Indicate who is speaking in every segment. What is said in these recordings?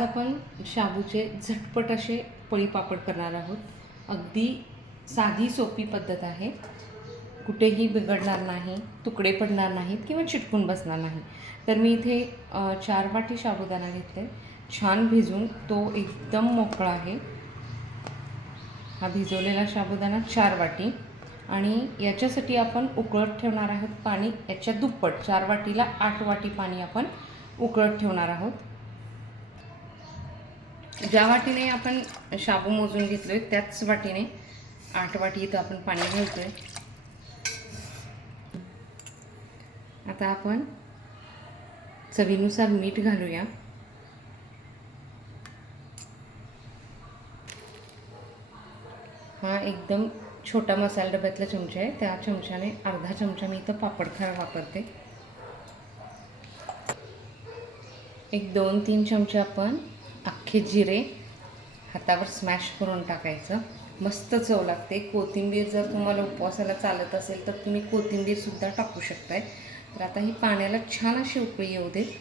Speaker 1: आपण शाबूचे झटपट असे पळी पापड करणार आहोत. अगदी साधी सोपी पद्धत आहे. कुठेही बिघडणार नाही तुकडे पडणार नाहीत किंवा चिटकून बसणार नाही. तर मी इथे चार वाटी साबुदाणा घेतले. छान भिजून तो एकदम मोकळा आहे. हा भिजवलेला साबुदाणा चार वाटी. आणि याच्यासाठी आपण उकळत ठेवणार आहोत पाणी. याच्या दुप्पट चार वाटीला आठ वाटी पाणी आपण उकळत ठेवणार आहोत. ज्या वाटीने आपण शाबू मोजून घेतलो आहे त्याच वाटीने आठ वाटी इथं आपण पाणी घालतोय. आता आपण चवीनुसार मीठ घालूया. हा एकदम छोटा मसाला डब्यातला चमचा आहे. त्या चमच्याने अर्धा चमचा मी इथं पापड वापरते. एक दोन तीन चमचे आपण अख्खे जिरे हातावर स्मॅश करून टाकायचं. मस्त चव लागते. कोथिंबीर जर तुम्हाला उपवासाला चालत असेल तर तुम्ही कोथिंबीरसुद्धा टाकू शकताय. तर आता ही पाण्याला छान अशी उकळी येऊ देत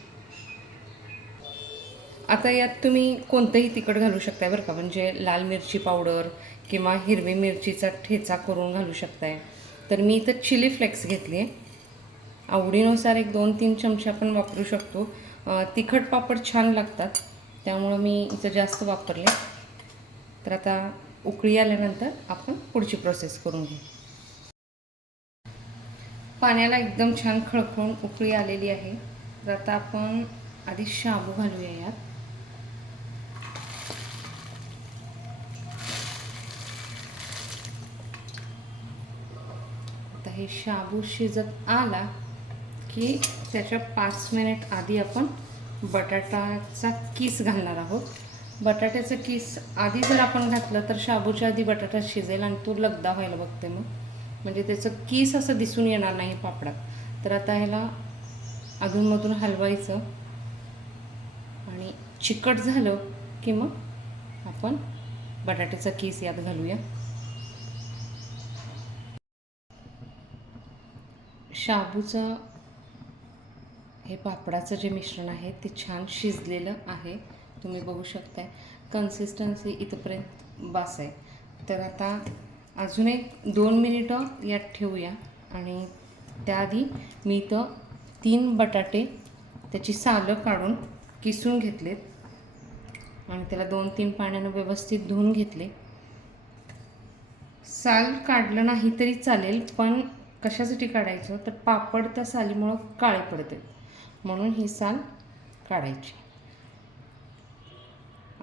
Speaker 1: आता यात तुम्ही कोणतंही तिखट घालू शकताय बरं का. म्हणजे लाल मिरची पावडर किंवा हिरवी मिरचीचा ठेचा करून घालू शकताय. तर मी इथं चिली फ्लेक्स घेतली आहे. आवडीनुसार एक दोन तीन चमचे आपण वापरू शकतो. तिखट पापड छान लागतात. त्यामुळं मी इथं जास्त वापरले. तर आता उकळी आल्यानंतर आपण पुढची प्रोसेस करून घेऊ. पाण्याला एकदम छान खळखळून उकळी आलेली आहे. तर आता आपण आधी शाबू घालूया यात. आता हे शाबू शिजत आला की त्याच्या पाच मिनिट आधी आपण बटाटाचा किस घालणार आहोत? बटाट्याचं किस आधी जर आपण घातलं तर शाबूच्या आधी बटाटा शिजेल आणि तो लगदा व्हायला बघते मग. म्हणजे त्याचं किस असं दिसून येणार नाही पापडात. तर आता ह्याला अधूनमधून हलवायचं. आणि चिकट झालं की मग आपण बटाट्याचा किस यात घालूया. शाबूचं हे पापडाचं जे मिश्रण आहे ते छान शिजलेलं आहे. तुम्ही बघू शकताय. कन्सिस्टन्सी इथपर्यंत बास आहे. तर आता अजून एक दोन मिनिटं यात ठेवूया. आणि त्याआधी मी इथं तीन बटाटे त्याची सालं काढून किसून घेतलेत. आणि त्याला दोन तीन पाण्यानं व्यवस्थित धुवून घेतले. साल काढलं नाही तरी चालेल पण कशासाठी काढायचं? तर पापड त्या सालीमुळं काळे पडते म्हणून ही साल काढायची.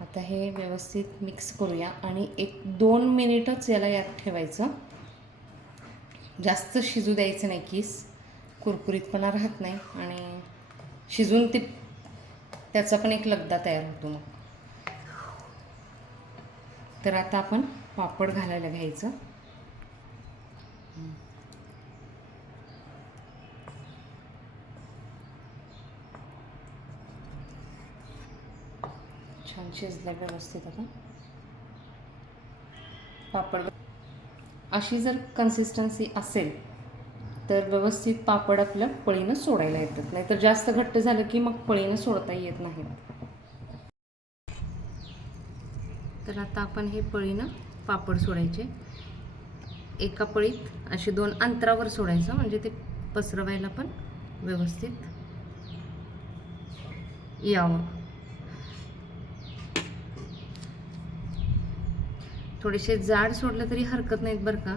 Speaker 1: आता हे व्यवस्थित मिक्स करूया आणि एक दोन मिनिटच याला यात ठेवायचं. जास्त शिजू द्यायचं नाही कीस. कुरकुरीतपणा राहत नाही आणि शिजून ते त्याचा पण एक लगदा तयार होतो मग. तर आता आपण पापड घालायला घ्यायचं छान शिजलं व्यवस्थित आता. पापड अशी जर कन्सिस्टन्सी असेल तर व्यवस्थित पापड आपलं पळीनं सोडायला येतात. नाहीतर जास्त घट्ट झालं की मग पळीनं सोडता येत नाही. तर आता आपण हे पळीनं पापड सोडायचे. एका पळीत असे दोन अंतरावर सोडायचं म्हणजे ते पसरवायला पण व्यवस्थित यावं. थोडेसे जाड सोडलं तरी हरकत नाहीत बरं का.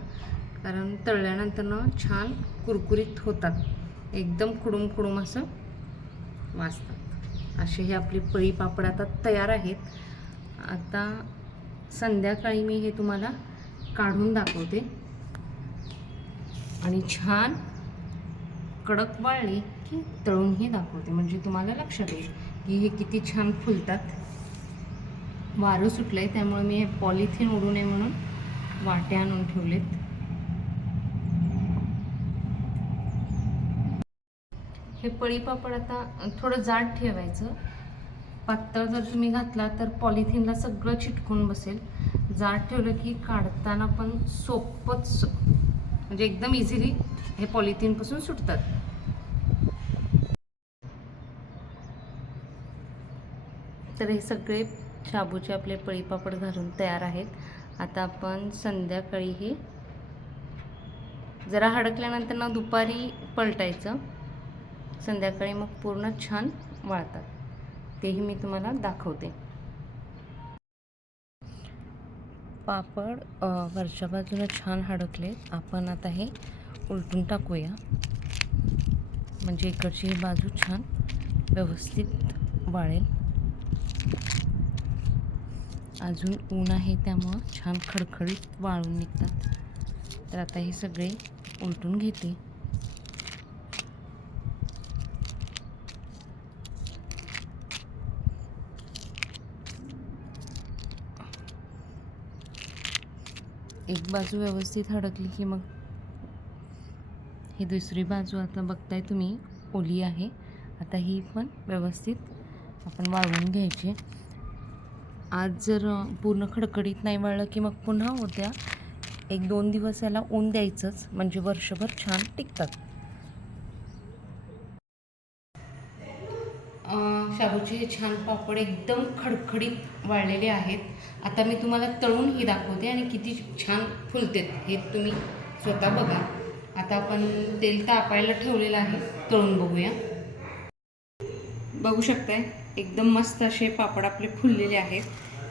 Speaker 1: कारण तळल्यानंतरनं छान कुरकुरीत होतात. एकदम कुडूम कुडूम असं वाचतात असे हे आपली पळी पापड आता तयार आहेत. आता संध्याकाळी मी हे तुम्हाला काढून दाखवते. आणि छान कडक वाळले की तळूनही दाखवते. म्हणजे तुम्हाला लक्षात येईल की हे किती छान फुलतात. वारं सुटलं आहे त्यामुळे मी हे पॉलिथिन उडू नये म्हणून वाटे आणून ठेवलेत. हे पळीपापड आता थोडं जाड ठेवायचं. पातळ जर तुम्ही घातला तर पॉलिथिनला सगळं चिटकून बसेल. जाड ठेवलं की काढताना पण सोपंच म्हणजे एकदम इझिली हे पॉलिथिनपासून सुटतात. तर हे सगळे शाबूचे आपले पळीपापड घालून तयार आहेत. आता आपण संध्याकाळी हे जरा हडकल्यानंतर ना दुपारी पलटायचं. संध्याकाळी मग पूर्ण छान वाळतात. तेही मी तुम्हाला दाखवते. पापड वरच्या बाजूला छान हडकले आपण आता हे उलटून टाकूया. म्हणजे इकडची ही बाजू छान व्यवस्थित वाळेल. अजून ऊन आहे त्यामुळं छान खडखडीत वाळून निघतात. तर आता हे सगळे उलटून घेते. एक बाजू व्यवस्थित हडकली की मग ही दुसरी बाजू आता बघताय तुम्ही ओली आहे. आता ही पण व्यवस्थित आपण वाळवून घ्यायची. आज जर पूर्ण खडखडीत नाही वाळलं की मग पुन्हा उद्या एक दोन दिवस याला ऊन द्यायचंच म्हणजे वर्षभर छान टिकतात. शाबूचे हे छान पापड एकदम खडखडीत वाळलेले आहेत. आता मी तुम्हाला तळून ही दाखवते आणि किती छान फुलतेत. हे तुम्ही स्वतः बघा. आता आपण तेल तापायला ठेवलेलं आहे. तळून बघूया. बघू शकताय? एकदम मस्त असे पापड आपले फुललेले आहेत.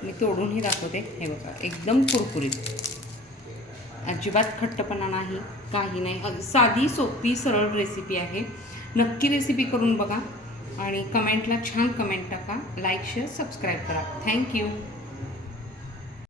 Speaker 1: मी तोडूनही दाखवते. हे बघा एकदम कुरकुरीत. अजिबात खट्टपणा नाही काही नाही. साधी सोपी सरळ रेसिपी आहे. नक्की रेसिपी करून बघा आणि कमेंटला छान कमेंट टाका. लाईक शेअर सबस्क्राईब करा. Thank you